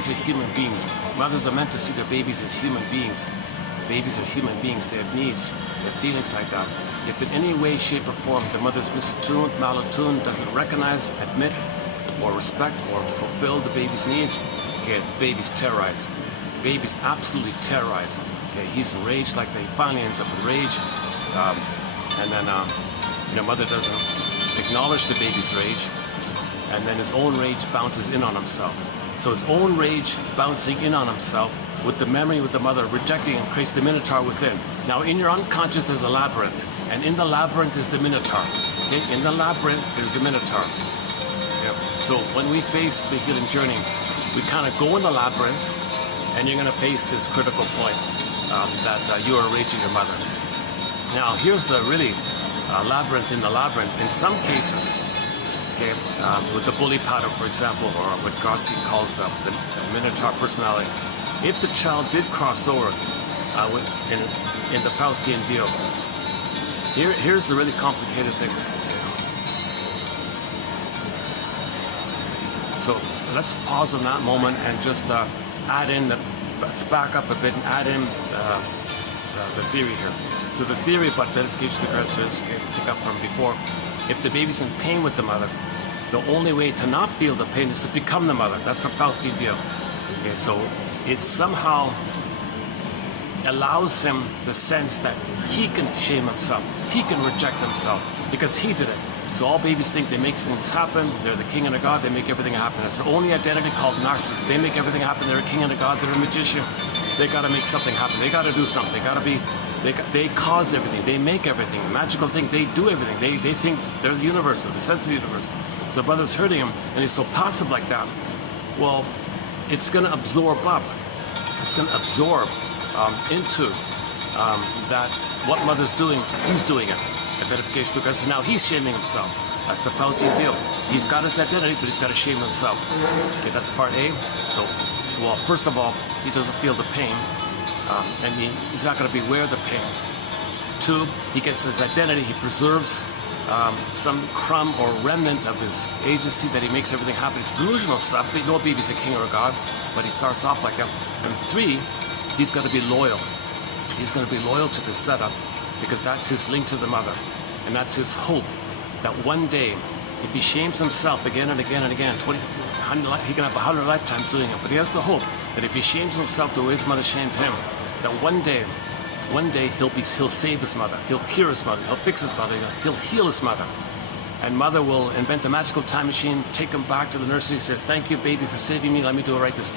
babies are human beings. Mothers are meant to see their babies as human beings. Babies are human beings. They have needs. They have feelings like that. If in any way, shape, or form the mother's misattuned, malattuned, doesn't recognize, admit, or respect, or fulfill the baby's needs, okay, the baby's terrorized. The baby's absolutely terrorized. Okay, he's enraged, like he finally ends up with rage, and then mother doesn't acknowledge the baby's rage, and then his own rage bounces in on himself. So his own rage bouncing in on himself with the memory with the mother rejecting him creates the minotaur within. Now in your unconscious there's a labyrinth, and in the labyrinth is the minotaur. Okay, in the labyrinth there's the minotaur. Yeah. So when we face the healing journey, we kind of go in the labyrinth, and you're going to face this critical point that you are raging your mother. Now here's the really labyrinth in the labyrinth. In some cases, okay, with the bully pattern, for example, or what Garcia calls the minotaur personality, if the child did cross over in the Faustian deal, here's the really complicated thing. So let's pause on that moment and just add in let's back up a bit and add in the theory here. So the theory about identification of aggressor is, pick up from before, if the baby's in pain with the mother, the only way to not feel the pain is to become the mother. That's the Faustian deal. Okay, so it somehow allows him the sense that he can shame himself, he can reject himself, because he did it. So all babies think they make things happen, they're the king and a god, they make everything happen. It's the only identity called narcissism. They make everything happen, they're a king and a god, they're a magician. They gotta make something happen, they gotta do something, they cause everything, they make everything, a magical thing, they do everything, they think they're the universe, the sense of the universe. So brother's hurting him, and he's so passive like that. Well, it's gonna absorb up, it's gonna absorb into that what mother's doing, he's doing it. Identification to aggressor. Now he's shaming himself. That's the Faustian deal. He's got his identity, but he's got to shame himself. Okay, that's part A. So, well, first of all, he doesn't feel the pain, and he's not going to be aware of the pain. 2, he gets his identity. He preserves some crumb or remnant of his agency that he makes everything happen. It's delusional stuff. No baby's a king or a god, but he starts off like that. And 3, he's got to be loyal. He's going to be loyal to this setup, because that's his link to the mother, and that's his hope that one day, if he shames himself again and again and again, he can have 100 lifetimes doing it, but he has the hope that if he shames himself the way his mother shamed him, that one day he'll save his mother, he'll cure his mother, he'll fix his mother, he'll heal his mother, and mother will invent a magical time machine, take him back to the nursery, says, "Thank you, baby, for saving me. Let me do it right this time."